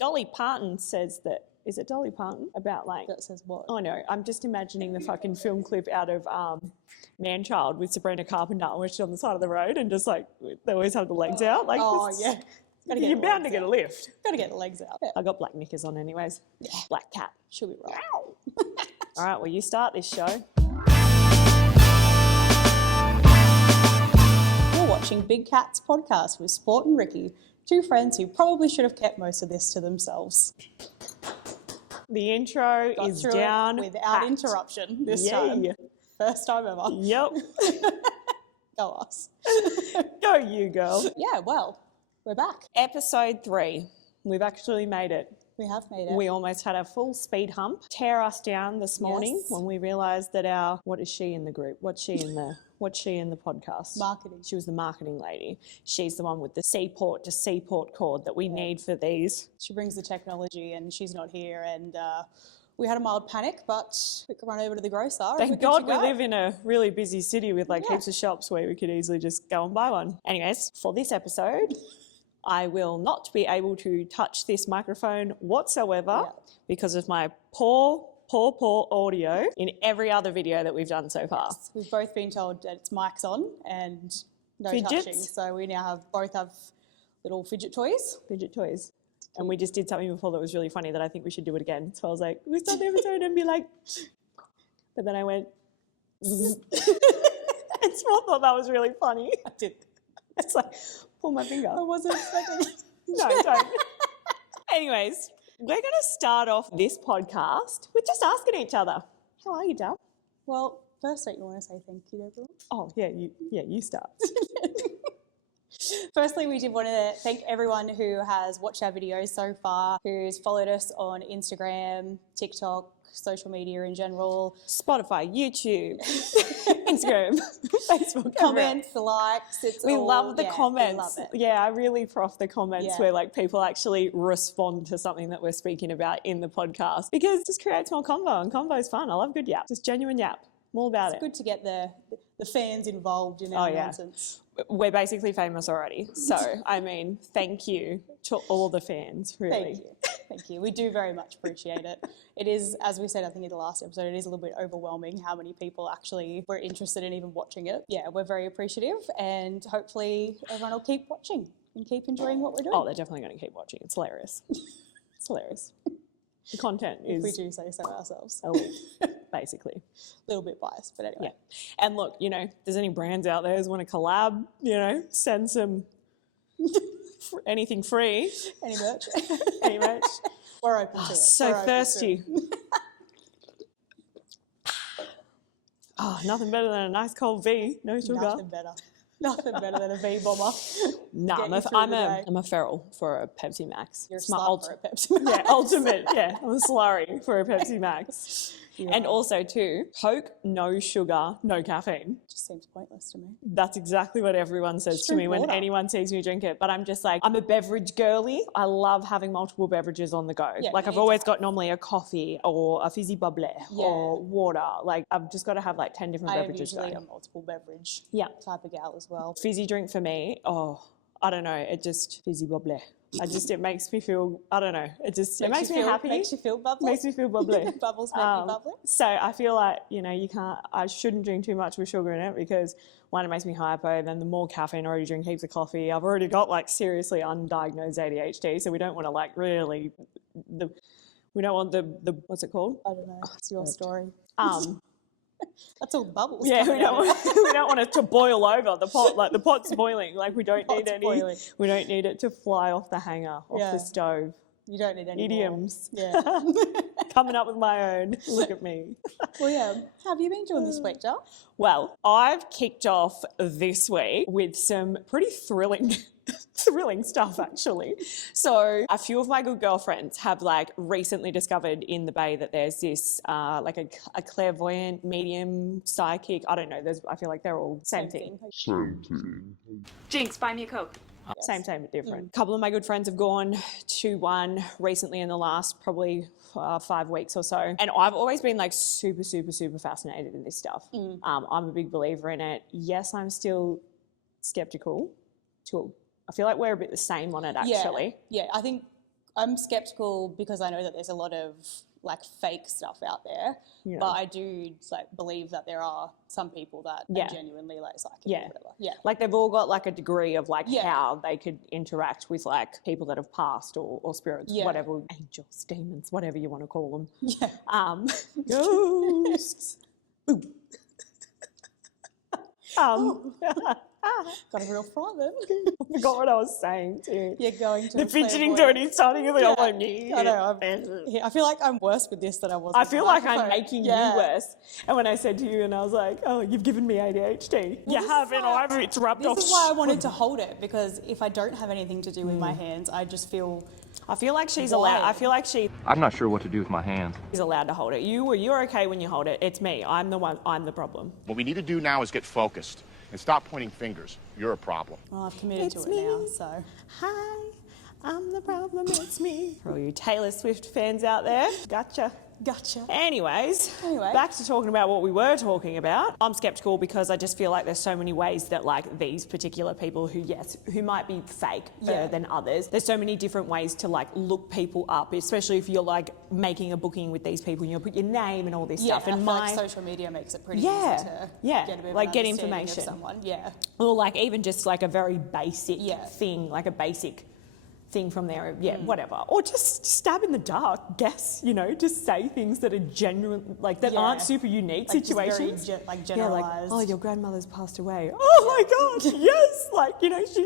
Dolly Parton says that, is it Dolly Parton? About like... That says what? Oh no, I'm just imagining the fucking film clip out of Man-Child with Sabrina Carpenter where she's on the side of the road and just like, they always have the legs out. Like, yeah. You're bound to get a lift. Got to get the legs out. Yeah. I got black knickers on anyways. Yeah. Black cat. She'll be right. All right, well, you start this show. You're watching Big Cat's podcast with Sport and Rikki, two friends who probably should have kept most of this to themselves. The intro Got is through down it without packed. interruption this time. First time ever. Yep. Go us. Go you, girl. Yeah, well, we're back. Episode 3. We've actually made it. We have made it. We almost had a full speed hump. Tear us down this morning when we realised that what is she in the group? What's she in the podcast? Marketing. She was the marketing lady. She's the one with the seaport to seaport cord that we need for these. She brings the technology and she's not here, and we had a mild panic, but we could run over to the grocer. Thank God we live in a really busy city with like heaps of shops where we could easily just go and buy one. Anyways, for this episode, I will not be able to touch this microphone whatsoever because of my poor audio in every other video that we've done so far. Yes, we've both been told that it's mics on and no touching. So we now both have little fidget toys. And we just did something before that was really funny that I think we should do it again. So I was like, we start the episode and be like, but then I went, and Small thought that was really funny. I did. It's like, pull my finger. I wasn't expecting it. No, don't. Anyways, we're going to start off this podcast with just asking each other, how are you, Dal? Well, first, don't you want to say thank you to everyone? Oh, you start. Firstly, we did want to thank everyone who has watched our videos so far, who's followed us on Instagram, TikTok, social media in general. Spotify, YouTube, Instagram, Facebook. Comments, likes. We love the comments. We love it. Yeah, I really prof the comments where like people actually respond to something that we're speaking about in the podcast because it just creates more convo, and convo is fun. I love good yap. Just genuine yap. I'm all about it. It's good to get the fans involved in our nonsense. We're basically famous already. So, I mean, thank you to all the fans, really. Thank you. We do very much appreciate it. It is, as we said, I think in the last episode, it is a little bit overwhelming how many people actually were interested in even watching it. Yeah, we're very appreciative, and hopefully everyone will keep watching and keep enjoying what we're doing. Oh, they're definitely going to keep watching. It's hilarious. It's hilarious. The content is... If we do say so ourselves. Elite, basically. A little bit biased, but anyway. Yeah. And look, if there's any brands out there who want to collab, send some anything free. Any merch. Any merch. We're open to it. So thirsty. Nothing better than a nice cold V, no sugar. Nothing better. Nothing better than a V bomber. No, I'm a feral for a Pepsi Max. You're a slut for a Pepsi Max. Yeah, ultimate. Yeah, I'm a slurry for a Pepsi Max. Yeah. And also too, Coke, no sugar, no caffeine. Just seems pointless to me. That's exactly what everyone says to me when anyone sees me drink it. But I'm just like, I'm a beverage girly. I love having multiple beverages on the go. Yeah, like I've always got normally a coffee or a fizzy bubbly or water. Like I've just got to have like 10 different beverages. I'm usually a multiple beverage type of gal as well. Fizzy drink for me, I don't know, it just fizzy bubbly. It makes me feel, I don't know, it makes me happy. Makes you feel bubbly? Makes me feel bubbly. Bubbles make you bubbly? So I feel like, I shouldn't drink too much with sugar in it because one, it makes me hypo, then the more caffeine, I already drink heaps of coffee. I've already got like seriously undiagnosed ADHD, so we don't want to like really, we don't want the what's it called? I don't know, it's your story. That's all bubbles. Yeah, we don't want it to boil over the pot. Like the pot's boiling. Like we don't need any. Boiling. We don't need it to fly off the hanger, off the stove. You don't need any idioms. More. Yeah, coming up with my own. Look at me. Well, yeah. How have you been doing this week, Joe? Well, I've kicked off this week with some pretty thrilling stuff actually. So a few of my good girlfriends have like recently discovered in the Bay that there's this like a clairvoyant medium psychic. I don't know. I feel like they're all same thing. Jinx, buy me a Coke. Same but different. A couple of my good friends have gone to one recently in the last probably 5 weeks or so. And I've always been like super, super, super fascinated in this stuff. I'm a big believer in it. Yes, I'm still skeptical. I feel like we're a bit the same on it actually. Yeah, I think I'm skeptical because I know that there's a lot of like fake stuff out there, but I do like believe that there are some people that are genuinely like psychic or whatever. Yeah. Like they've all got like a degree of like how they could interact with like people that have passed or spirits, whatever, angels, demons, whatever you want to call them. Yeah. Ghosts. Boom. Got a real fright then. I forgot what I was saying too. You're going to the fidgeting already starting. I'm like, I know. I feel like I'm worse with this than I was. I feel like I'm making you worse. And when I said to you, and I was like, "Oh, you've given me ADHD." Well, you haven't. It's rubbed off. This is why I wanted to hold it, because if I don't have anything to do with my hands, I just feel. I feel like she's allowed. I feel like I'm not sure what to do with my hands. She's allowed to hold it. You're okay when you hold it. It's me. I'm the one. I'm the problem. What we need to do now is get focused and stop pointing fingers. You're a problem. Well, I've committed to it now, so. Hi, I'm the problem. It's me. For all you Taylor Swift fans out there, gotcha. Anyways, back to talking about what we were talking about. I'm skeptical because I just feel like there's so many ways that like these particular people who might be fake than others. There's so many different ways to like look people up, especially if you're like making a booking with these people and you'll put your name and all this stuff. And like social media makes it pretty easy to get a bit of get an information of someone. Yeah. Or like even just like a very basic thing, like a basic thing from there, whatever. Or just stab in the dark, guess, just say things that are genuine, like that aren't super unique like situations. Very generalised. Yeah, like, oh, your grandmother's passed away. Oh my God, yes, like,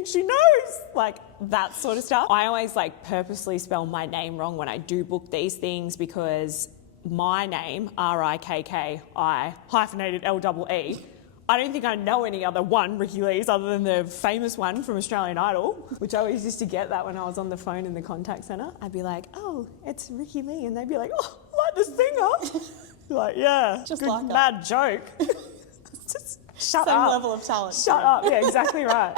she knows, like that sort of stuff. I always like purposely spell my name wrong when I do book these things because my name, Rikki, hyphenated Lee, I don't think I know any other Rikki Lees other than the famous one from Australian Idol, which I always used to get that when I was on the phone in the contact centre. I'd be like, oh, it's Rikki Lee. And they'd be like, oh, like the singer. Like, yeah, just good, like mad joke. Just shut Same up. level of talent. Shut up. Yeah, exactly right.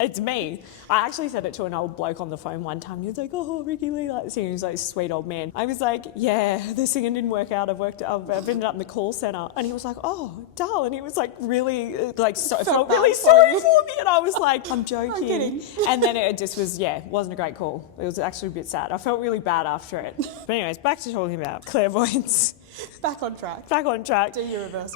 It's me. I actually said it to an old bloke on the phone one time. He was like, oh, Rikki Lee, like singing. He was like a sweet old man. I was like, yeah, the singing didn't work out. I've ended up in the call centre. And he was like, oh, darling. He was like really, like, felt really sorry for me. And I was like, I'm joking. I'm kidding. And then it just was, wasn't a great call. It was actually a bit sad. I felt really bad after it. But anyways, back to talking about clairvoyance. Back on track. Do your reverse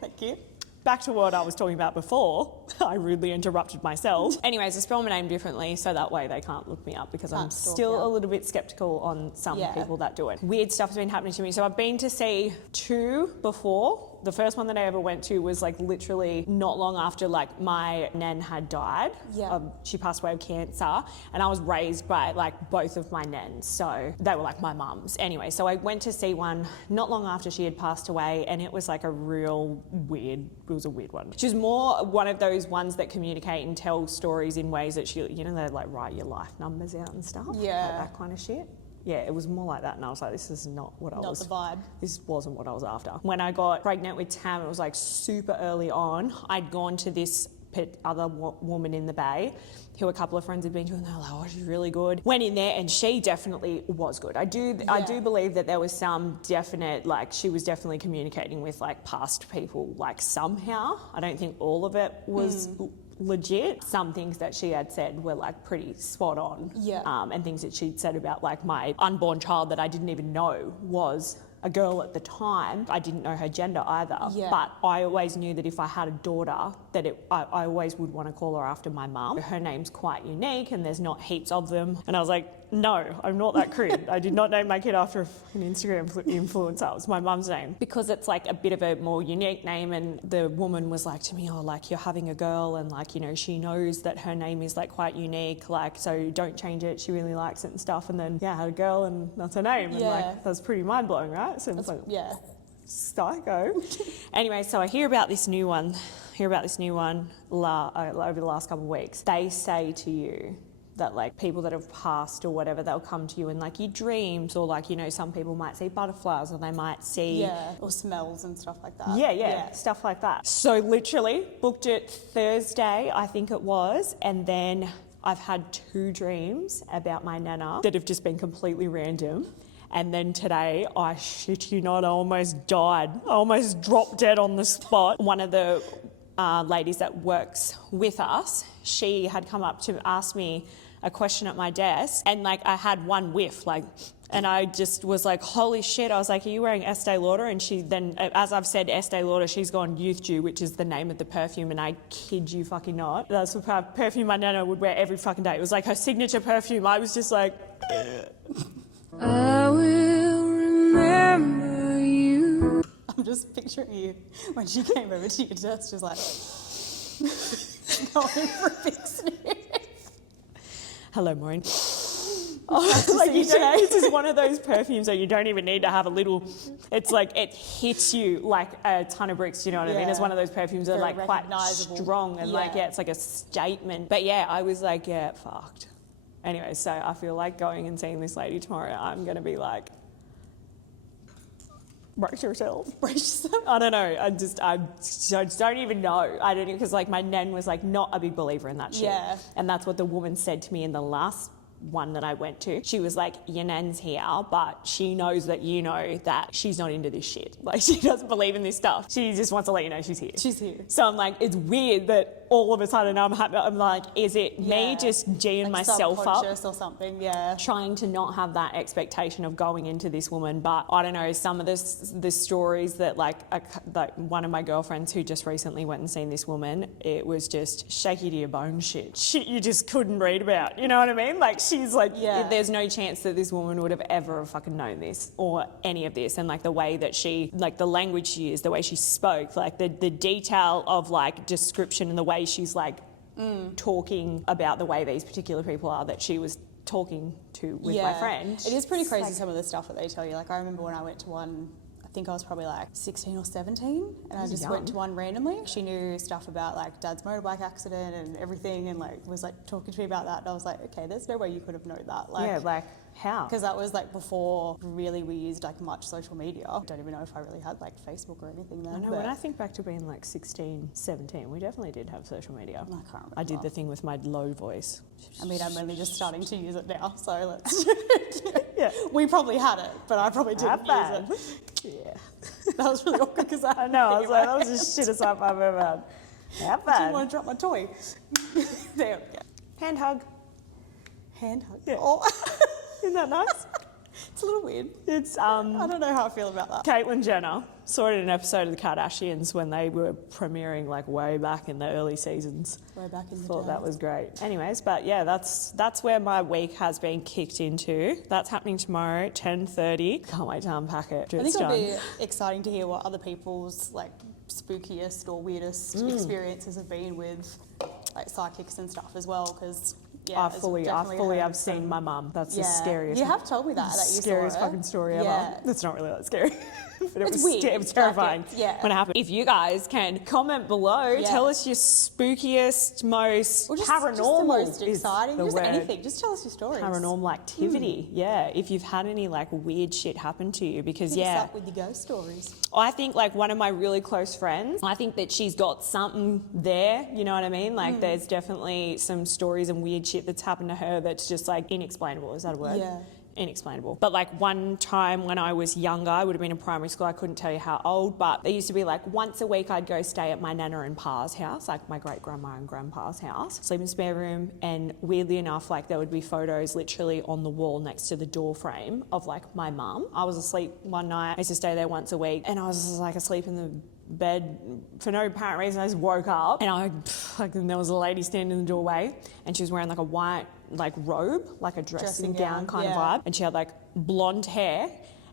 Thank you. Back to what I was talking about before. I rudely interrupted myself. Anyways, I spell my name differently so that way they can't look me up because I'm still a little bit skeptical on some people that do it. Weird stuff has been happening to me. So I've been to see 2 before. The first one that I ever went to was like literally not long after like my nan had died. Yeah. She passed away of cancer and I was raised by like both of my nans. So they were like my mums. Anyway, so I went to see one not long after she had passed away and it was like a real weird, it was a weird one. She was more one of those ones that communicate and tell stories in ways that she, they like write your life numbers out and stuff. Yeah. Like that kind of shit. Yeah, it was more like that and I was like, this is not what I was... Not the vibe. This wasn't what I was after. When I got pregnant with Tam, it was like super early on. I'd gone to this other woman in the Bay who a couple of friends had been to and they were like, oh, she's really good. Went in there and she definitely was good. I do believe that there was some definite, like she was definitely communicating with like past people like somehow. I don't think all of it was... legit. Some things that she had said were like pretty spot on. Yeah. And things that she'd said about like my unborn child that I didn't even know was a girl at the time. I didn't know her gender either. Yeah. But I always knew that if I had a daughter, that I always would want to call her after my mum. Her name's quite unique and there's not heaps of them. And I was like, no, I'm not that crude. I did not name my kid after an Instagram influencer. It was my mum's name. Because it's like a bit of a more unique name and the woman was like to me, oh, like you're having a girl and like, she knows that her name is like quite unique, like so don't change it. She really likes it and stuff. And then I had a girl and that's her name. And like that's pretty mind blowing, right? So it's like psycho. Anyway, so I hear about this new one over the last couple of weeks. They say to you that like people that have passed or whatever, they'll come to you in like your dreams or like, some people might see butterflies or they might see... Yeah, or smells and stuff like that. Yeah, stuff like that. So literally booked it Thursday, I think it was, and then I've had 2 dreams about my nana that have just been completely random. And then today, I shit you not, I almost died. I almost dropped dead on the spot. One of the ladies that works with us, she had come up to ask me a question at my desk, and like I had one whiff, like, and I just was like, holy shit. I was like, are you wearing Estee Lauder? And she then, as I've said Estee Lauder, she's gone Youth Dew, which is the name of the perfume. And I kid you fucking not. That's the perfume my nana would wear every fucking day. It was like her signature perfume. I was just like, I will remember you. I'm just picturing you when she came over to your desk, just like, going for a big sniff. hello, Maureen. Like you don't, this is one of those perfumes that you don't even need to have a little, it's like it hits you like a ton of bricks, you know what I mean? It's one of those perfumes that are like quite strong and like, it's like a statement. But yeah, I was like, yeah, fucked. Anyway, so I feel like going and seeing this lady tomorrow, I'm going to be like, brace yourself. Brace yourself. I don't know. I just don't even know. I don't know, because like my nan was like not a big believer in that shit. Yeah. And that's what the woman said to me in the last one that I went to. She was like, your nan's here, but she knows that you know that she's not into this shit. Like she doesn't believe in this stuff. She just wants to let you know she's here. She's here. So I'm like, it's weird that all of a sudden I'm happy. I'm like, is it me just G'ing like myself up? or something, Trying to not have that expectation of going into this woman. But I don't know, some of the stories that like one of my girlfriends who just recently went and seen this woman, it was just shaky to your bone shit you just couldn't read about. You know what I mean? Like she's like, there's no chance that this woman would have ever fucking known this or any of this. And like the way that she, like the language she used, the way she spoke, like the detail of like description and the way she's like talking about the way these particular people are that she was talking to with my friend. It is pretty crazy, some of the stuff that they tell you. Like I remember when I went to one, I think I was probably like 16 or 17, and I just went to one randomly. She knew stuff about like Dad's motorbike accident and everything, and like was like talking to me about that, and I was like, okay, there's no way you could have known that. Like, like how? Because that was like before really we used like much social media. I don't even know if I really had like Facebook or anything then. I know, when I think back to being like 16, 17, we definitely did have social media. I can't remember. I did the thing with my low voice. I mean, I'm only just starting to use it now, so let's... Yeah. We probably had it, but I probably didn't use it. Yeah. That was really awkward because I know, I was like, that was the shittest high five I've ever had. Have fun. I didn't want to drop my toy. There we go. Hand hug. Hand hug. Yeah. Oh. Isn't that nice? It's a little weird. It's I don't know how I feel about that. Caitlyn Jenner saw it in an episode of the Kardashians when they were premiering like way back in the early seasons. Way back in the Thought day. that was great. Anyways, but yeah, that's where my week has been kicked into. That's happening tomorrow, 10:30. Can't wait to unpack it. I think it'll be exciting to hear what other people's like spookiest or weirdest experiences have been with like psychics and stuff as well, because I fully have seen my mum. That's the scariest. You have told me that you scariest saw it. fucking story ever. It's not really that scary. But It's weird. It was terrifying Like when it happened. If you guys can comment below, tell us your spookiest, most or just, paranormal, just the most exciting, the just word. anything. Just tell us your stories. Paranormal activity, if you've had any like weird shit happen to you, because Hit us up with your ghost stories. I think like one of my really close friends, I think that she's got something there, you know what I mean? Like there's definitely some stories and weird shit that's happened to her that's just like inexplainable. Is that a word? Yeah. Inexplainable. But like one time when I was younger, I would have been in primary school, I couldn't tell you how old, but there used to be like once a week I'd go stay at my nana and pa's house, like my great grandma and grandpa's house, sleep in the spare room, and weirdly enough, like there would be photos literally on the wall next to the door frame of like my mum. I was asleep one night, I used to stay there once a week, and I was just like asleep in the bed for no apparent reason. I just woke up and there was a lady standing in the doorway, and she was wearing like a white like robe, like a dressing gown kind of vibe, and she had like blonde hair,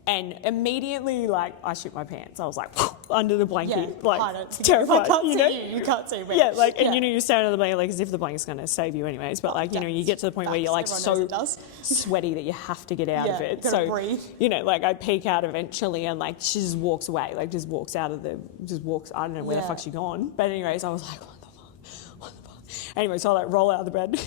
and immediately like I shit my pants. I was like under the blanket, like terrified. I can't see you can't see me. Yeah, like and you know you're standing under the blanket like as if the blanket's going to save you anyways, but like you know you get to the point where you're like so sweaty that you have to get out of it. So breathe. you know, like I peek out eventually, and like she just walks away, like just walks out of I don't know where the fuck she gone. But anyways, I was like, what the fuck? Anyway, so I like roll out of the bed.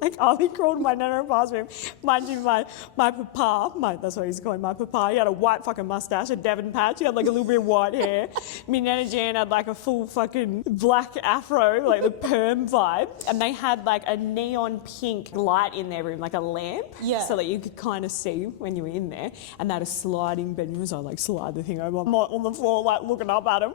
Like Ollie crawled to my nana and pa's room. Mind you, my papa, that's what he's calling my papa, he had a white fucking mustache, a Devon patch, he had like a little bit of white hair. Me Nana Jan had like a full fucking black afro, like the perm vibe. And they had like a neon pink light in their room, like a lamp, so that you could kind of see when you were in there. And they had a sliding bedroom, so I like slide the thing over. I'm on the floor like looking up at him.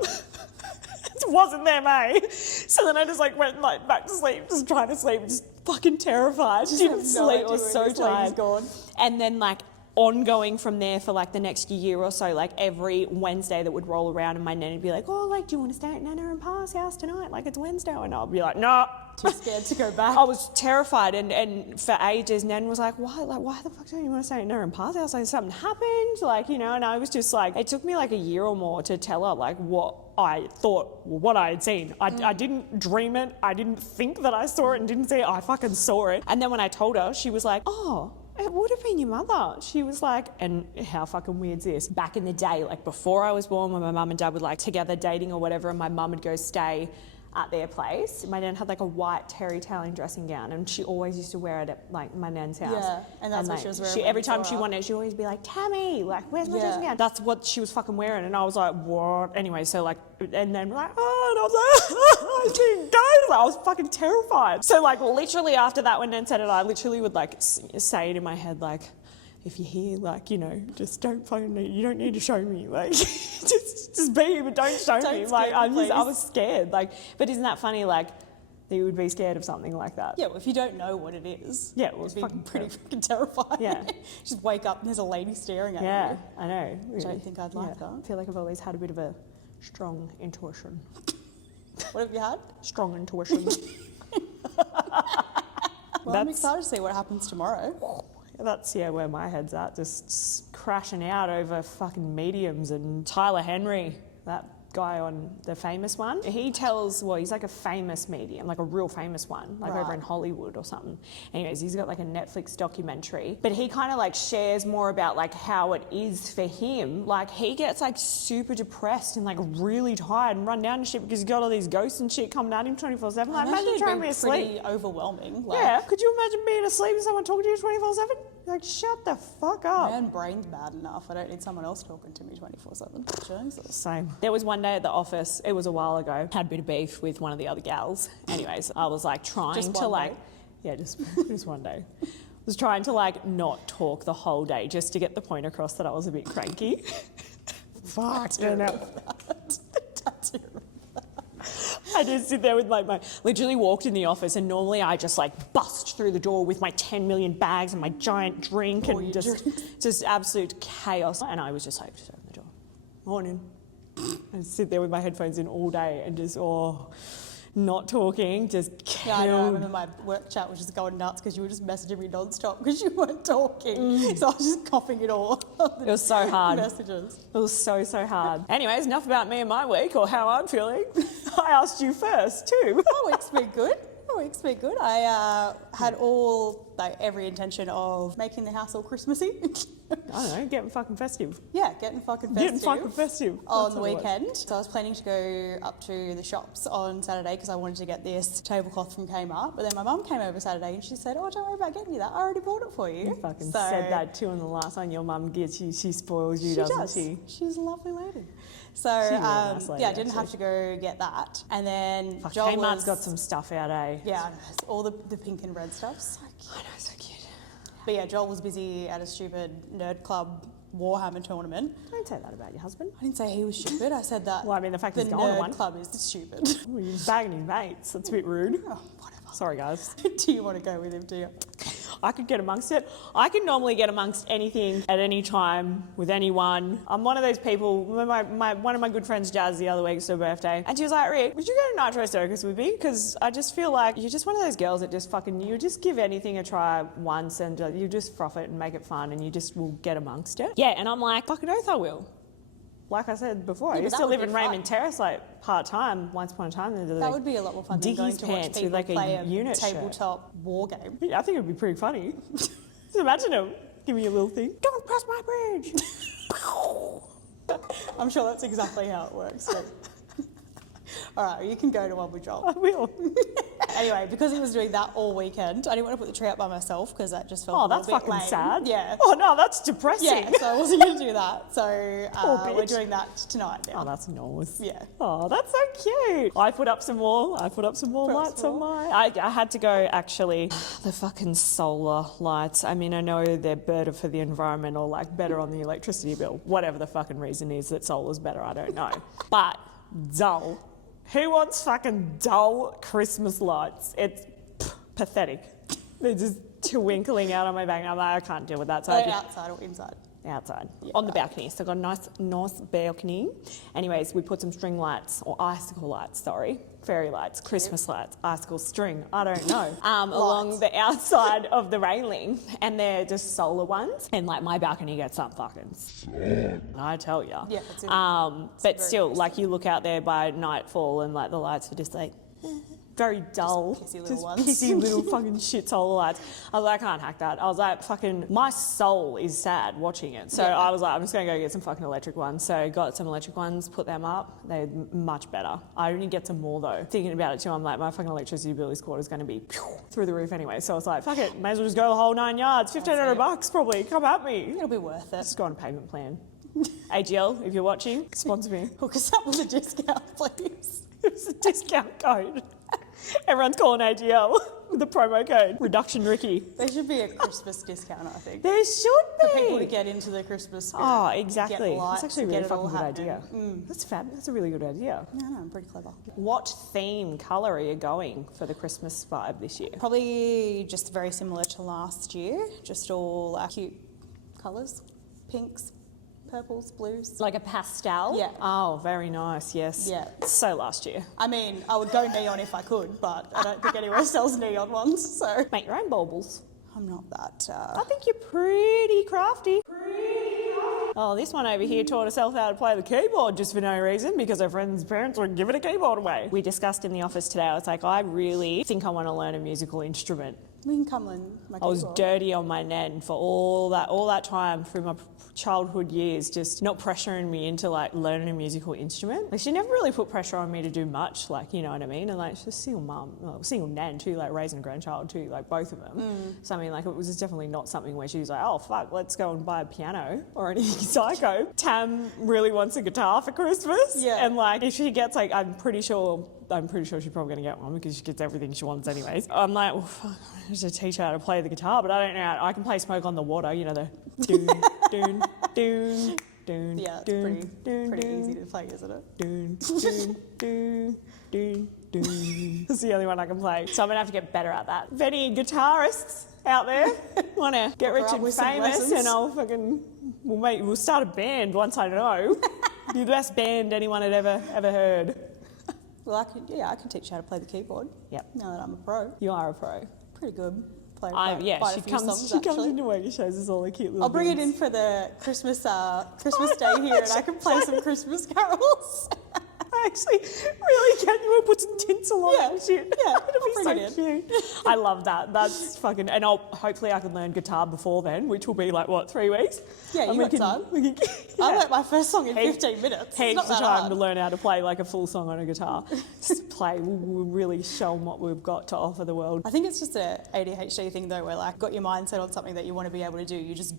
It wasn't them, eh? So then I just like went like back to sleep, just trying to sleep, just fucking terrified. Didn't sleep, I was so tired. Gone. And then like ongoing from there for like the next year or so, like every Wednesday that would roll around and my nan would be like, oh, like, do you want to stay at Nana and Pa's house tonight? Like it's Wednesday. And I'll be like, no. Too scared to go back. I was terrified, and for ages, Nan was like, why the fuck don't you want to stay at Nana and Pa's house? Like something happened, like, you know, and I was just like, it took me like a year or more to tell her like what I thought, what I had seen. I didn't dream it, I didn't think that I saw it and didn't see it, I fucking saw it. And then when I told her, she was like, oh, it would have been your mother. She was like, and how fucking weird's this? Back in the day, like before I was born, when my mum and dad were like together dating or whatever, and my mum would go stay at their place. My nan had like a white terry tailing dressing gown, and she always used to wear it at like my nan's house. Yeah, and that's what like, she was wearing. Every time she wanted, she'd always be like, Tammy, like, where's my dressing gown? That's what she was fucking wearing, and I was like, what? Anyway, so like, and then like, oh, and I was like, I see ghosts. I was fucking terrified. So like, literally after that, when Nan said it, I literally would like say it in my head, like, if you're here, like, you know, just don't fucking, you don't need to show me, like, just be, but don't show me. Like, I was scared, like, but isn't that funny, like, that you would be scared of something like that? Yeah, well, if you don't know what it is, yeah, it was it'd fucking be pretty fucking terrifying. Yeah. Just wake up and there's a lady staring at you. Yeah, I know. I don't think I'd like that. I feel like I've always had a bit of a strong intuition. What have you had? Strong intuition. Well, I'm excited to see what happens tomorrow. That's, yeah, where my head's at, just crashing out over fucking mediums. And Tyler Henry, that guy on The Famous One, he tells, well, he's like a famous medium, like a real famous one, like over in Hollywood or something. Anyways, he's got like a Netflix documentary, but he kind of like shares more about like how it is for him. Like he gets like super depressed and like really tired and run down and shit because he's got all these ghosts and shit coming at him 24/7. Like imagine trying to be asleep. Pretty overwhelming. Like, yeah, could you imagine being asleep and someone talking to you 24/7? Like, shut the fuck up. My own brain's bad enough. I don't need someone else talking to me 24/7. Jesus. Same. There was one day at the office, it was a while ago, had a bit of beef with one of the other gals. Anyways, I was like trying to like, yeah, just one day. I was trying to like not talk the whole day just to get the point across that I was a bit cranky. Fuck. I just sit there with like literally walked in the office, and normally I just like bust through the door with my 10 million bags and my giant drink and just absolute chaos. And I was just like, just open the door. Morning. And sit there with my headphones in all day and just, not talking, just killed. Yeah, I know. I remember my work chat was just going nuts because you were just messaging me non-stop because you weren't talking. So I was just coughing it all. It was so hard. Messages. It was so hard. Anyways, enough about me and my week or how I'm feeling. I asked you first too. My week's been good. I had every intention of making the house all Christmassy. I don't know, getting fucking festive. Yeah, getting fucking festive. On the weekend. So I was planning to go up to the shops on Saturday because I wanted to get this tablecloth from Kmart. But then my mum came over Saturday and she said, oh, don't worry about getting you that. I already bought it for you. You fucking said that too in the last one. Your mum gets you, she spoils you, doesn't she? She's a lovely lady. So, nice lady, I didn't have to go get that. And then Joel Kmart's got some stuff out, eh? Yeah, I know. All the pink and red stuff. So cute. I know, so cute. But yeah, Joel was busy at a stupid nerd club Warhammer tournament. Don't say that about your husband. I didn't say he was stupid. I said that well, I mean, the fact the he's going to one. club is stupid. Well, you're bagging his mates. That's a bit rude. Oh, whatever. Sorry, guys. Do you want to go with him, do you? I could get amongst it. I can normally get amongst anything at any time with anyone. I'm one of those people. One of my good friends, Jazz, the other week, it's her birthday, and she was like, Rick, would you go to Nitro Circus with me? Because I just feel like you're just one of those girls that just fucking, you just give anything a try once and you just froth it and make it fun and you just will get amongst it. Yeah, and I'm like, fucking oath I will. Like I said before, I used to live in Raymond Terrace like part-time once upon a time. That would be a lot more fun than going to watch people like play a unit tabletop war game. Yeah, I think it would be pretty funny. Just imagine him giving you a little thing. Don't cross my bridge. I'm sure that's exactly how it works. All right, you can go to one with Joel. I will. Anyway, because he was doing that all weekend, I didn't want to put the tree up by myself because that just felt a little that's bit fucking lame. sad. Yeah. Oh no, that's depressing. Yeah, so I wasn't going to do that. So we're doing that tonight now. Oh, that's nice. Yeah. Oh, that's so cute. I put up some more lights on my... I had to go, actually, the fucking solar lights. I mean, I know they're better for the environment or like better on the electricity bill. Whatever the fucking reason is that solar's better, I don't know. But dull. Who wants fucking dull Christmas lights? It's pathetic. They're just twinkling out on my back. And I'm like, I can't deal with that. So I just, outside or inside? outside, on the balcony. So I've got a nice balcony. Anyways, we put some string lights, or icicle lights, sorry. Fairy lights, Christmas lights, icicle string, I don't know, along the outside of the railing. And they're just solar ones. And like my balcony gets some fucking sun, I tell ya. Yeah, but still, like you look out there by nightfall and like the lights are just like, very dull, Just pissy little ones. pissy little fucking shit solar lights. I was like, I can't hack that. I was like, fucking, my soul is sad watching it. So I was like, I'm just gonna go get some fucking electric ones. So got some electric ones, put them up. They're much better. I only get some more though. Thinking about it too, I'm like, my fucking electricity bill this quarter is gonna be through the roof anyway. So I was like, fuck it, may as well just go the whole 9 yards. $1,500 probably. Come at me. It'll be worth it. Just go on a payment plan. AGL, if you're watching, sponsor me. Hook us up with a discount, please. It's a discount code. Everyone's calling AGL with the promo code Reduction Rikki. There should be a Christmas discount, I think. There should be. For people to get into the Christmas spirit. Oh, exactly. Get lights, That's actually a really get it all fucking good happening. idea. That's fab. That's a really good idea. No, I'm pretty clever. What theme, colour are you going for the Christmas vibe this year? Probably just very similar to last year. Just all cute colours. Pinks, purples, blues. Like a pastel? Yeah. Oh, very nice, yes. Yeah. So last year. I mean, I would go neon if I could, but I don't think anyone sells neon ones, so. Make your own baubles. I'm not that. I think you're pretty crafty. Oh, this one over here taught herself how to play the keyboard just for no reason because her friend's parents were giving a keyboard away. We discussed in the office today, I was like, I really think I want to learn a musical instrument. We can come learn my I was keyboard. dirty on my nan for all that time through my childhood years, just not pressuring me into like learning a musical instrument. Like she never really put pressure on me to do much, like, you know what I mean? And like she's a single mum, well, single nan too, like raising a grandchild too, like both of them. So I mean, like it was just definitely not something where she was like, oh fuck, let's go and buy a piano or anything psycho. Tam really wants a guitar for Christmas. Yeah. And like if she gets like, I'm pretty sure she's probably going to get one because she gets everything she wants anyways. I'm like, well, fuck, I should teach her how to play the guitar, but I don't know how. I can play Smoke on the Water, you know, the doon, doon, doon, doon, Yeah, it's doon, doon, pretty doon, easy to play, isn't it? doon, doon, doon, doon, doon. That's the only one I can play. So I'm going to have to get better at that. If any guitarists out there want to get rich and with some famous, lessons. and I'll fucking, we'll start a band once I know. Be the best band anyone had ever heard. Well, I can teach you how to play the keyboard. Yep. Now that I'm a pro. You are a pro. Pretty good. Play Yeah, quite she a few comes. songs, She comes actually. into work and shows us all the cute little. I'll bring it things. in for the Christmas day here, and I can play some Christmas carols. I actually really can. You want to put some tinsel on Yeah, it and shit. yeah, It'll be I'll bring it so cute. I love that. That's fucking. And hopefully I can learn guitar before then, which will be like what, 3 weeks? Yeah, And you got time. We can, I learnt my first song in Heaps- 15 minutes. It's Heaps not of that time hard. to learn how to play like a full song on a guitar. Just play. We'll really show them what we've got to offer the world. I think it's just a ADHD thing though, where like got your mindset on something that you want to be able to do, you just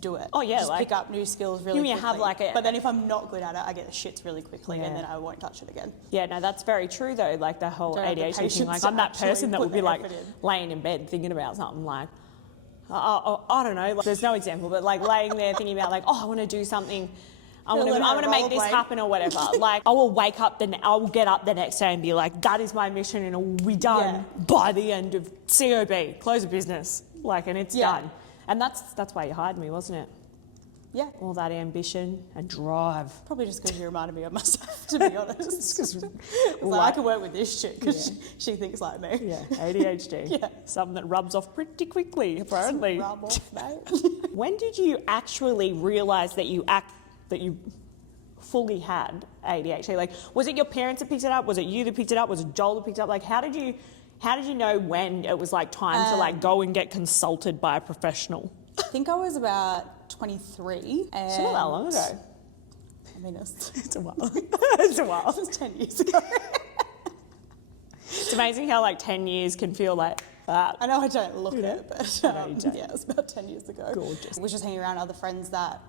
do it. Oh, yeah, You just like- pick up new skills really You quickly. have, like, a- but then if I'm not good at it, I get the shits really quickly, Yeah. and then I won't touch it again. Yeah, no, that's very true though. Like the whole Don't have the ADHD thing. patience Like to I'm that actually person that put would be the like effort in. laying in bed thinking about something like, I don't know. Like, there's no example, but like laying there thinking about like, oh, I want to do something. I Gonna learn how want to to make this rollerblade. happen or whatever. Like I will I will get up the next day and be like, that is my mission, and it will be done by the end of COB, close of business. Like, and it's Yeah. done. And that's why you hired me, wasn't it? Yeah. All that ambition and drive. Probably just because you reminded me of myself, to be honest. 'Cause Like, I can work with this shit because she thinks like me. Yeah, ADHD. Yeah. Something that rubs off pretty quickly, apparently. Rub off, mate. When did you actually realise that you fully had ADHD? Like, was it your parents that picked it up? Was it you that picked it up? Was it Joel that picked it up? Like, how did you know when it was like time to like go and get consulted by a professional? I think I was about 23. And It's not that long ago. I mean, it's It's a while. It's a while. 10 years ago. It's amazing how like 10 years can feel like that. I know I don't look You know? it, but No, you don't. yeah, it was about 10 years ago. Gorgeous. I was just hanging around other friends that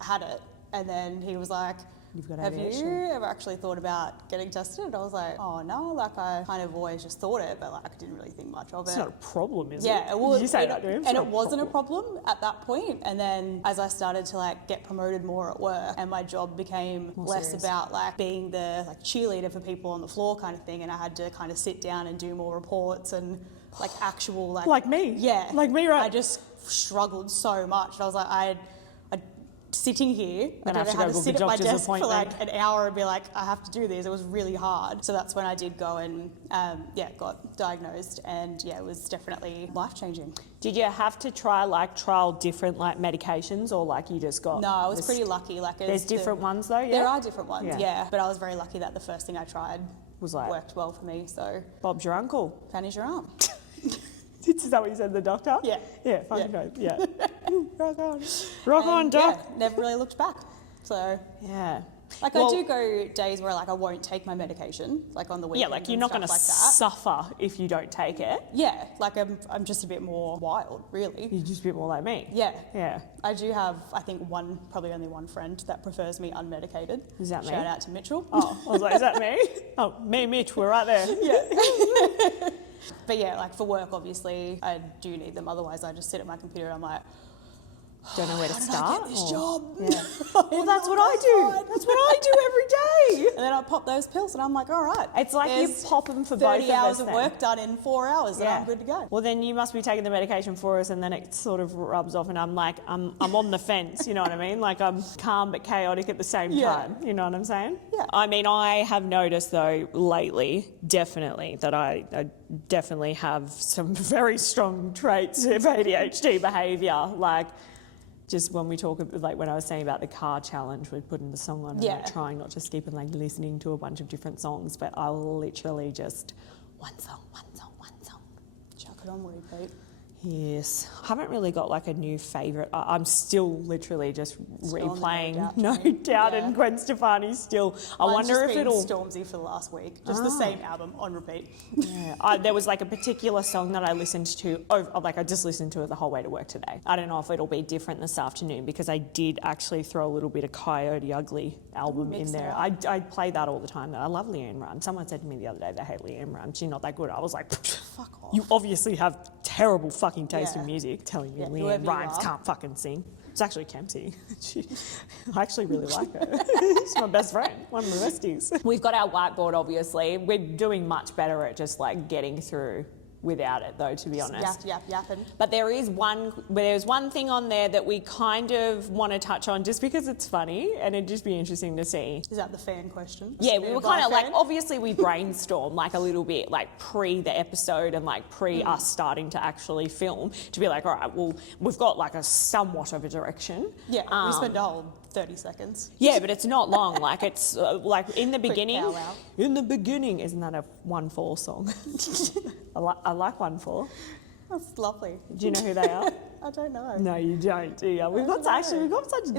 had it, and then he was like, You've got have ADHD. you ever actually thought about getting tested? And I was like, oh no, like I kind of always just thought it, but like I didn't really think much of it. It's not a problem, is it? Yeah, it was. You say that to him. It's and not it wasn't a problem at that point. And then as I started to like get promoted more at work, and my job became More less serious. about like being the like cheerleader for people on the floor kind of thing, and I had to kind of sit down and do more reports and like actual like. Like me. Yeah. Like me, right? I just struggled so much. I was like, I sitting here, I Then I don't have know to how go to book sit a at my doctor's desk for appointment. like an hour and be like, I have to do this. It was really hard. So that's when I did go and got diagnosed, and it was definitely life-changing. Did you have to trial different like medications, or like you just got? No, I was pretty lucky. Like There's different ones though, yeah? There are different ones, Yeah. yeah. But I was very lucky that the first thing I tried Was like- worked well for me. So Bob's your uncle. Fanny's your arm. Is that what you said to the doctor? Yeah. Yeah, fucking Yeah. right. Yeah. Rock on. Rock on, And, doc. never really looked back. So Yeah. like Well- I do go days where like I won't take my medication, like on the weekends. Yeah, like you're not going to like that. suffer if you don't take it. Yeah, like I'm just a bit more wild, really. You're just a bit more like me. Yeah. Yeah. I do have, I think, probably only one friend that prefers me unmedicated. Is that me? Shout out to Mitchell. Oh, I was like, is that me? Oh, me and Mitch, we're right there. Yeah. But yeah, like for work, obviously, I do need them. Otherwise, I just sit at my computer and I'm like, Don't know where to how did start. I get this job? Yeah. Well, that's what I do. That's what I do every day. And then I pop those pills and I'm like, all right. It's like you there's pop them for 30 both of hours us of then. work done in 4 hours and I'm good to go. Well, then you must be taking the medication for us, and then it sort of rubs off, and I'm like, I'm on the fence. You know what I mean? Like I'm calm but chaotic at the same Yeah. time. You know what I'm saying? Yeah. I mean, I have noticed though lately, definitely, that I definitely have some very strong traits of ADHD behaviour. Like, just when we talk, like when I was saying about the car challenge, we're putting the song on and Yeah. like trying not to skip and like listening to a bunch of different songs, but I'll literally just one song. Chuck it on repeat. Yes. I haven't really got like a new favourite. I'm still literally just Still on the replaying No No Doubt train. Doubt Yeah. and Gwen Stefani still. I Mine's wonder just if been it'll... Stormzy for the last week. Just the same album on repeat. Yeah. There was like a particular song that I listened to, like I just listened to it the whole way to work today. I don't know if it'll be different this afternoon because I did actually throw a little bit of Coyote Ugly album Mix in it there. up. I play that all the time. I love Leanne Rimes. Someone said to me the other day they hate Leanne Rimes. She's not that good. I was like, Fuck off. you obviously have terrible fucking taste Yeah. in music telling me Yeah, Leanne whoever you Rimes are. can't fucking sing. It's actually Kempsey. I actually really like her. She's my best friend, one of my besties. We've got our whiteboard, obviously. We're doing much better at just like getting through without it, though, to be honest. Yapping. But there's one thing on there that we kind of want to touch on just because it's funny and it'd just be interesting to see. Is that the fan question? Yeah, we Submitted were by kind of a like, fan? obviously we brainstormed like a little bit, like pre the episode and like pre us starting to actually film to be like, all right, well, we've got like a somewhat of a direction. Yeah, we spent a whole 30 seconds. Yeah, but it's not long. Like it's like in the beginning. powwow. In the beginning, isn't that a 1-4 song? I like 1-4. That's lovely. Do you know who they are? I don't know. No, you don't, do you? We've got such Is different.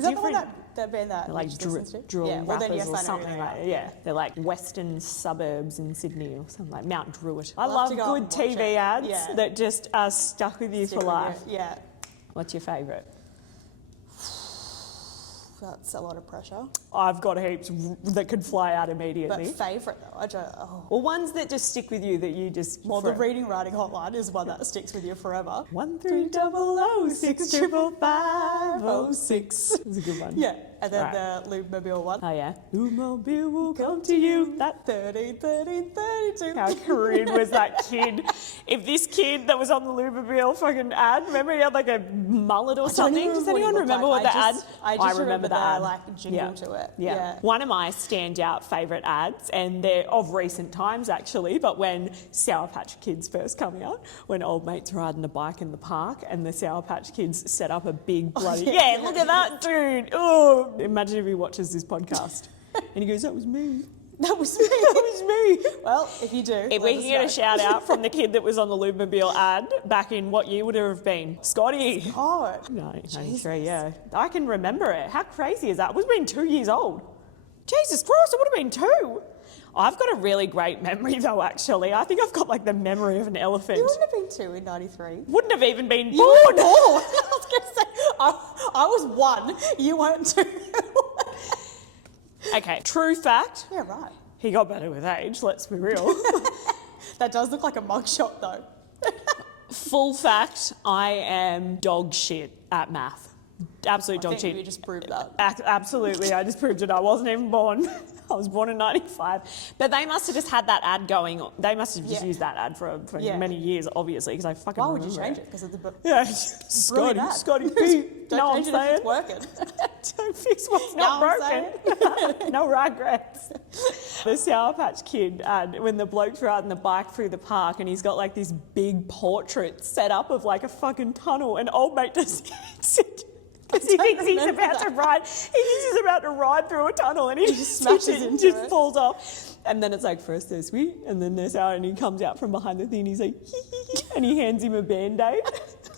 that the one that band that like Mitch listens to? drill yeah, well rappers then yes, or I know who something they like are. that. Yeah, they're like western suburbs in Sydney or something like Mount Druitt. I We'll love have to go good and watch TV it. ads Yeah. that just are stuck with you Stick for with life. you. Yeah, What's your favourite? that's a lot of pressure. I've got heaps that could fly out But immediately. favourite though, I don't. Oh. Or ones that just stick with you that you just. Well, the reading writing hotline is one that sticks with you forever. 1-300-65506. That's a good one. Yeah, and then Right. the Lube Mobile one. Oh yeah. Mobile will come to you. That 13, 13, 32. How crude was that kid? If this kid that was on the Lubabille fucking ad, remember he had like a mullet or something? Does anyone remember what the ad? I just remember the ad. like jingle to it. Yeah. One of my standout favourite ads, and they're of recent times actually, but when Sour Patch Kids first come out, when old mates are riding a bike in the park and the Sour Patch Kids set up a big bloody... yeah. Look at that dude! Oh, imagine if he watches this podcast. And he goes, that was me. That was me. That was me. Well, if you do, If we can get a shout out from the kid that was on the Lubmobile ad back in what year would it have been? Scotty. Oh, No, 93, yeah. I can remember it. How crazy is that? It would have been 2 years old. Jesus Christ, it would have been 2. I've got a really great memory though, actually. I think I've got like the memory of an elephant. you wouldn't have been 2 in '93. Wouldn't have even been born. You were born. I was going to say, I was 1. You weren't 2. Okay, true fact. Yeah, right. He got better with age, let's be real. That does look like a mugshot though. Full fact, I am dog shit at math. Absolute I dog think shit. you just proved that. Absolutely, I just proved it. I wasn't even born. I was born in 95. But they must have just had that ad going on. They must have just used that ad for many years, obviously, because I fucking Why would you remember change it. it? Because it's a Yeah, brilliant Scotty ad. P. Don't change it if it's working. Don't fix what's not Know what broken. No regrets. The Sour Patch Kid ad, when the bloke's riding the bike through the park and he's got like this big portrait set up of like a fucking tunnel, and old mate just because he thinks he's about to ride. He thinks he's about to ride through a tunnel, and he just smashes into just it. falls off. And then it's like, first they're sweet, and then they're sour, and he comes out from behind the thing, and he's like, and he hands him a Band-Aid.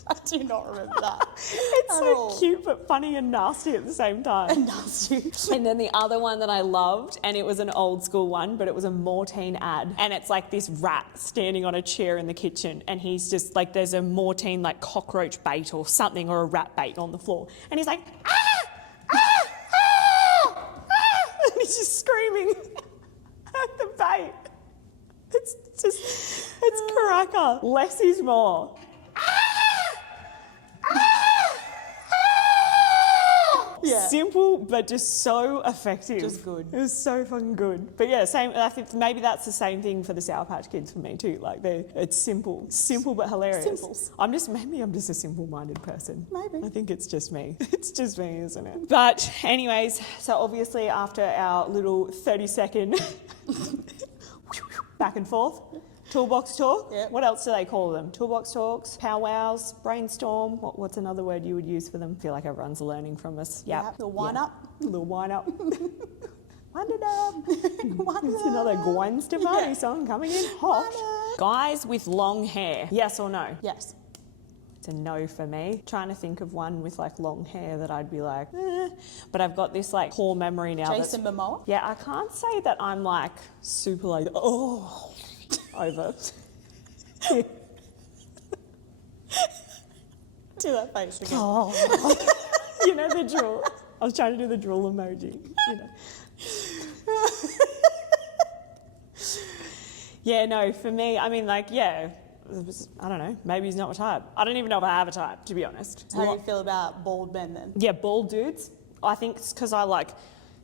I do not remember that. It's so cute, but funny and nasty at the same time. And nasty. And then the other one that I loved, and it was an old school one, but it was a Mortein ad. And it's like this rat standing on a chair in the kitchen, and he's just like, there's a Mortein like cockroach bait or something, or a rat bait on the floor. And he's like, ah, ah, ah, ah, and he's just screaming at the bait. It's cracker. Less is more. Yeah. Simple, but just so effective. Just good. It was so fucking good. But yeah, same. I think maybe that's the same thing for the Sour Patch Kids for me too. Like it's simple but hilarious. Simples. Maybe I'm just a simple-minded person. Maybe. I think it's just me. It's just me, isn't it? But anyways, so obviously after our little 30-second back and forth. Toolbox talk? Yep. What else do they call them? Toolbox talks, powwows, brainstorm. What's another word you would use for them? I feel like everyone's learning from us. Yeah. Little wind up. Little wind up. Wind it up. It's another Gwen Stefani song coming in hot. Guys with long hair. Yes or no? Yes. It's a no for me. Trying to think of one with like long hair that I'd be like, eh. But I've got this like core memory now. Jason Momoa? Yeah, I can't say that I'm like super like, oh, over. Do that face again. Oh. You know the drool. I was trying to do the drool emoji. You know. Yeah, no, for me, I mean, like, yeah, I don't know. Maybe he's not my type. I don't even know if I have a type, to be honest. How do you feel about bald men then? Yeah, bald dudes. I think it's because I like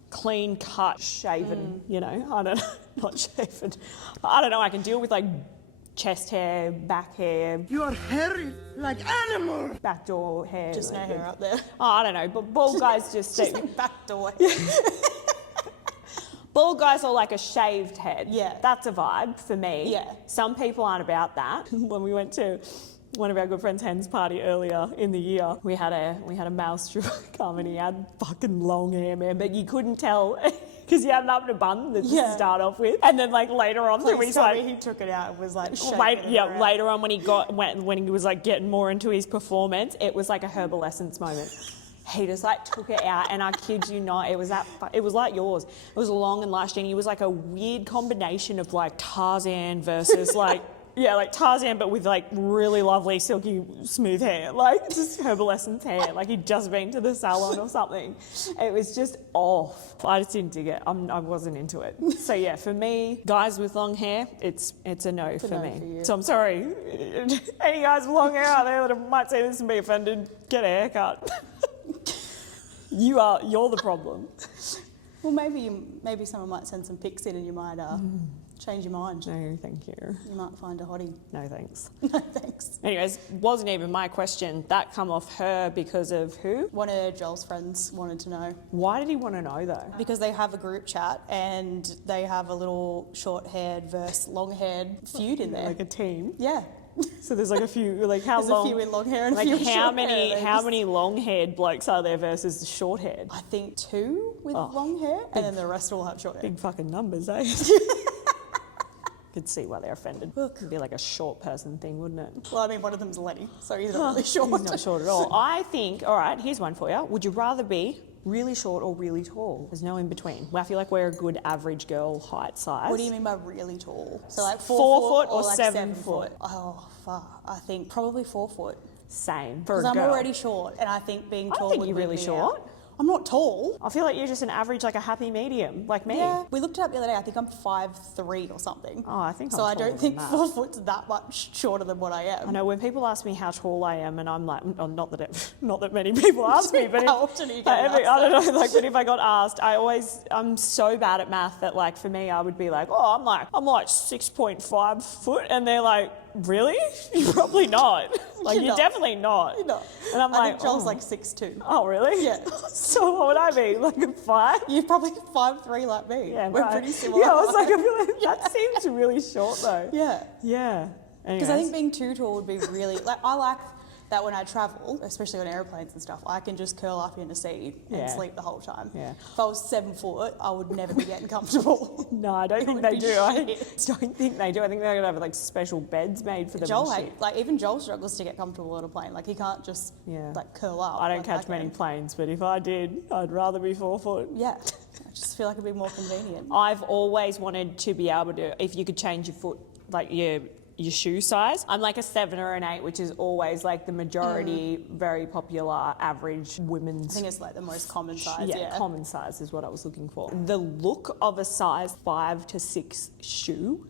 clean cut, shaven, you know. I don't know, not shaven. I don't know, I can deal with like chest hair, back hair. You are hairy like animal. Backdoor hair. Just no like hair up there. Oh, I don't know, but bald guys just... Just like back door. Bald guys are like a shaved head. Yeah. That's a vibe for me. Yeah. Some people aren't about that. When we went to one of our good friends' Hen's party earlier in the year, we had a male stripper come and he had fucking long hair, man, but you couldn't tell because he had an up to bun to start off with. And then like later on, he took it out and was like shaking it around. Later on when he was like getting more into his performance, it was like a Herbal Essence moment. He just like took it out, and I kid you not, it was like yours. It was long and luscious, and he was like a weird combination of like Tarzan versus like, yeah, like Tarzan, but with like really lovely, silky, smooth hair, like just Herbal Essence hair, like he'd just been to the salon or something. It was just off. I just didn't dig it. I wasn't into it. So yeah, for me, guys with long hair, it's a no for me. For you. So I'm sorry, any guys with long hair out there that might say this and be offended, get a haircut. You're the problem. Well, maybe someone might send some pics in and you might change your mind. No, thank you. You might find a hottie. No, thanks. No, thanks. Anyways, wasn't even my question. That come off her because of who? One of Joel's friends wanted to know. Why did he want to know though? Because they have a group chat and they have a little short-haired versus long-haired feud in there. Like a team. Yeah. So there's like a few, like how There's long? a few in long hair and like a few in how short many? hair. How many long-haired blokes are there versus short-haired? I think 2 with long hair, and then the rest all have short hair. Big fucking numbers, eh? Could see why they're offended. It'd be like a short person thing, wouldn't it? Well, I mean, one of them's Lenny, so he's not really short. He's not short at all. I think, all right, here's one for you. Would you rather be really short or really tall? There's no in between. Well, I feel like we're a good average girl height size. What do you mean by really tall? So like 4 foot or like 7 foot? Oh, fuck. I think probably 4 foot. Same for a Because girl. I'm already short, and I think being tall I think would you're weird really me short. out. I'm not tall. I feel like you're just an average, like a happy medium, like me. Yeah, we looked it up the other day. I think I'm 5'3" or something. Oh, I think so. I'm I don't taller think than that. 4 foot's that much shorter than what I am. I know when people ask me how tall I am, and I'm like, oh, not that many people ask me, but How often are you getting asked I don't know, like, but if I got asked, I'm so bad at math that, like, for me, I would be like, oh, I'm like 6.5 foot, and they're like, really? You're probably not. Like, you're not. definitely not. You're not. And I'm I like, think Joel's like 6'2". oh, really? Yeah. So what would I be? Like a 5? You're probably 5'3" like me. Yeah, we're right. pretty similar. Yeah, I was like, I feel like that seems really short though. Yeah. Yeah. Because I think being too tall would be really, like, I like that when I travel, especially on airplanes and stuff, I can just curl up in a seat and sleep the whole time. Yeah. If I was 7 foot, I would never be getting comfortable. No, I don't think would they be do. I shit. don't think they do. I think they're going to have like special beds made for them. Joel, and shit. like, even Joel struggles to get comfortable on a plane. Like, he can't just, like, curl up. I don't like catch many can. planes, but if I did, I'd rather be 4 foot. Yeah. I just feel like it'd be more convenient. I've always wanted to be able to, if you could change your foot, like your shoe size. I'm like a 7 or an 8, which is always like the majority, very popular, average women's. I think it's like the most common size. Yeah, common size is what I was looking for. The look of a size 5 to 6 shoe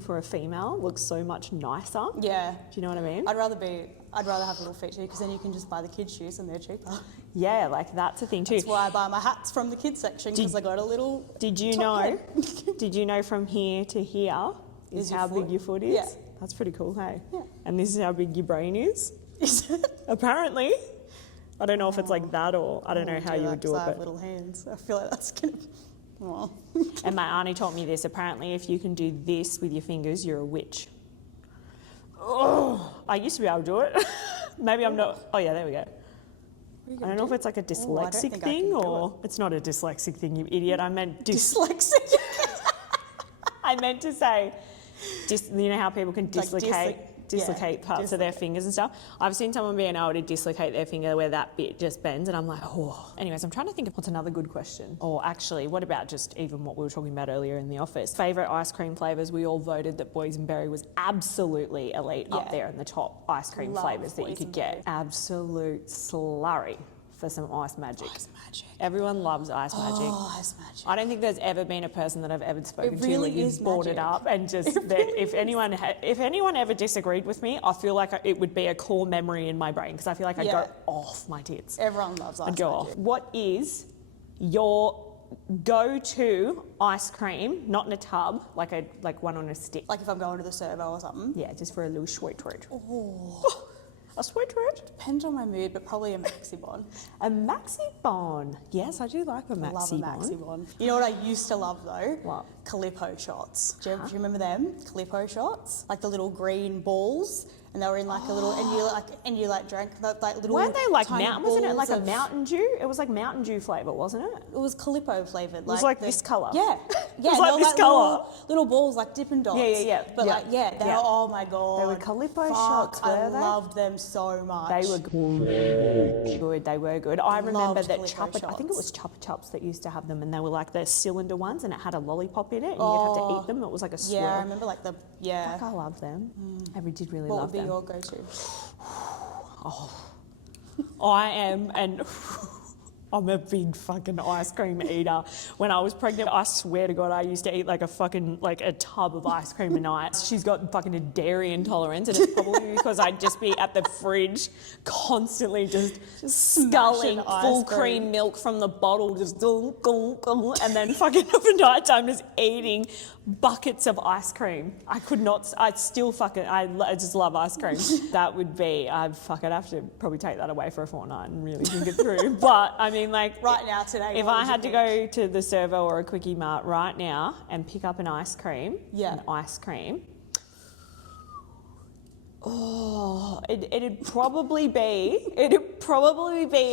for a female looks so much nicer. Yeah. Do you know what I mean? I'd rather have little feet too, because then you can just buy the kids' shoes and they're cheaper. Yeah, like that's a thing too. That's why I buy my hats from the kids section, because I got a little. Did you know? head. Did you know from here to here is how big your foot is? Yeah. That's pretty cool, hey? Yeah. And this is how big your brain is? Is it? Apparently. I don't know if it's like that or I don't know how you would do it. I have But little hands. I feel like that's gonna. Oh. and my auntie taught me this. Apparently, if you can do this with your fingers, you're a witch. Oh, I used to be able to do it. Maybe I'm not. Oh yeah, there we go. I don't know if it's like a dyslexic thing or it's not a dyslexic thing, you idiot. I meant Dyslexic. I meant to say, you know how people can dislocate parts of their fingers and stuff? I've seen someone being able to dislocate their finger where that bit just bends and I'm like, oh. Anyways, I'm trying to think of what's another good question. Or actually, what about just even what we were talking about earlier in the office? Favourite ice cream flavours, we all voted that boysenberry was absolutely elite up there in the top ice cream flavours that you could get. Absolute slurry for some ice magic. Ice magic. Everyone loves ice magic. Oh, ice magic. I don't think there's ever been a person that I've ever spoken It to really where is you've brought it magic. up and just if anyone ever disagreed with me, I feel like it would be a core memory in my brain because I feel like I'd go off my tits. Everyone loves ice I'd go magic. off. What is your go-to ice cream, not in a tub, like one on a stick? Like if I'm going to the servo or something. Yeah, just for a little sweet treat. Oh. A sweet treat? Depends on my mood, but probably a maxi bon. A maxi bon. Yes, I do like a maxi Love a bon. maxi bon. You know what I used to love though? What? Calippo shots. Do you remember them? Calippo shots, like the little green balls, and they were in like a little, and you drank like little. Weren't they like tiny wasn't it like balls a Mountain Dew? It was like Mountain Dew flavour, wasn't it? It was Calippo flavoured. It was like this colour. Yeah, yeah. was like they were this colour. Little balls like Dippin' Dots. Yeah. But Yeah. they were, oh my god. They were Calippo Fuck, shots, were I they? loved them so much. They were good. They were good. I remember Loved that Calippo I think it was shots. Chupa Chups that used to have them, and they were like the cylinder ones, and it had a lollipop in it, and you'd have to eat them. It was like a swirl. Yeah, I remember like Fuck, I love them. I did really What love would be them. your go-to? I am, and I'm a big fucking ice cream eater. When I was pregnant, I swear to God, I used to eat like a tub of ice cream a night. She's got fucking a dairy intolerance, and it's probably because I'd just be at the fridge constantly just sculling smashing ice full cream. cream milk from the bottle, just and then fucking over night time just eating buckets of ice cream. I just love ice cream. That would be, I'd have to probably take that away for a fortnight and really think it through. But I mean, like Right now, today, if what I would had to you go to the servo or a quickie mart right now and pick up an ice cream, oh, it'd probably be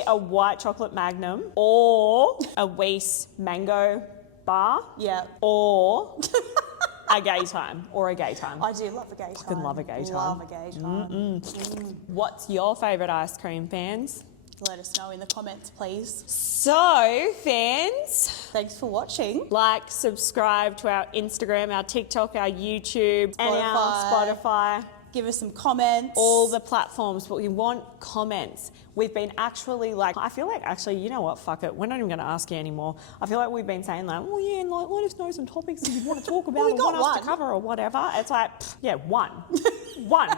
a white chocolate Magnum or a Weiss mango bar, Yeah. or a gay time. I do love a gay time. Fucking love a gay time. Love a gay time. What's your favourite ice cream, fans? Let us know in the comments, please. So, fans, Thanks for watching. like, subscribe to our Instagram, our TikTok, our YouTube, and our Spotify. give us some comments. All the platforms, but we want comments. We've been actually like, I feel like actually, you know what, fuck it, we're not even going to ask you anymore. I feel like we've been saying like, oh yeah, like let us know some topics that you want to talk about we or got want us to one. cover or whatever. It's like, yeah, one. One.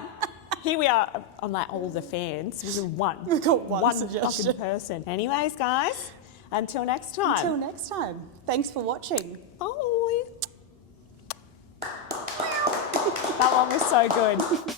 Here we are, I'm like, all the fans, we've got one suggestion. fucking person. Anyways, guys, until next time. Until next time. Thanks for watching. Bye. That one was so good.